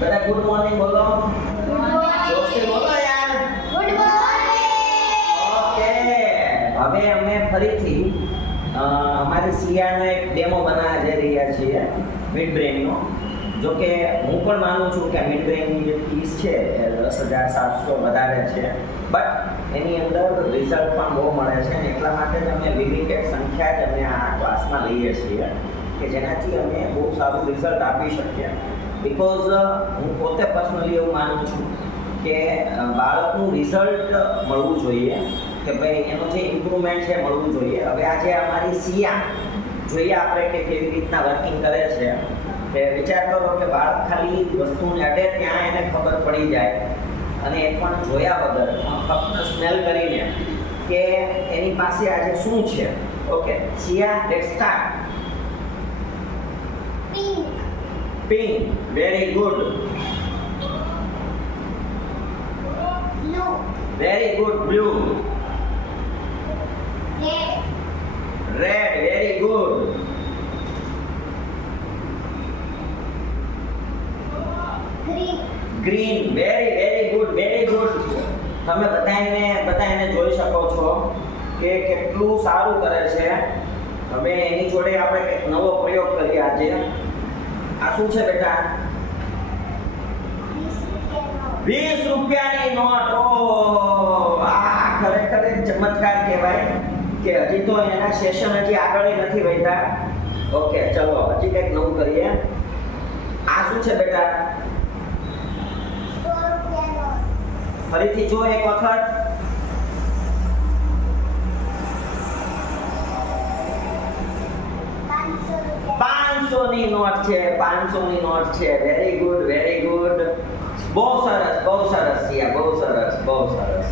બધા good morning બોલો. જોશથી બોલો યાર. ઓકે, હવે અમે ફરીથી અમારી સિયાનો એક ડેમો બનાવવા જઈ રહ્યા છીએ મિડ બ્રેઇનનો. જો કે હું પણ માનું છું કે મિડ બ્રેઇનની જે ફીસ છે એ 10,700 વધારે છે, બટ એની અંદર રિઝલ્ટ પણ બહુ મળે છે અને એટલા માટે જ અમે લિમિટેડ સંખ્યા જ અમે આ ક્લાસમાં લઈએ છીએ કે જેનાથી અમે બહુ સારું રિઝલ્ટ આપી શકીએ. બિકોઝ હું પોતે પર્સનલી એવું માનું છું કે બાળકનું રિઝલ્ટ મળવું જોઈએ, કે ભાઈ એનો જે ઇમ્પ્રુવમેન્ટ છે મળવું જોઈએ. હવે આજે અમારી સિયા જોઈએ આપણે કે કેવી રીતના વર્કિંગ કરે છે. કે વિચાર કરો કે બાળક ખાલી વસ્તુને અડે ત્યાં એને ખબર પડી જાય અને એ પણ જોયા વગર ફક્ત સ્મેલ કરીને કે એની પાસે આજે શું છે. Okay Siya, let's start. Pink, very good. Blue, Very good, blue. red, Red, very good. green, Green, very good, very good. તમે બધાને જોઈ શકો છો કે કેટલું સારું કરે છે. હવે એની જોડે આપણે એક નવો પ્રયોગ કરીએ આજે. આ શું છે બેટા? 20 રૂપિયાની નોટ. ઓહ, આ ખરેખર એક ચમત્કાર કહેવાય કે હજી તો એના સેશન હજી આગળ નથી વધ્યા. ઓકે ચલો હજી કંઈક નવું કરીએ. આ શું છે બેટા? 100 રૂપિયાનો, ફરીથી જો એક વખત. 500 ની નોટ છે. 500 ની નોટ છે. Very good, very good. બહુ સરસ સિયા, બહુ સરસ.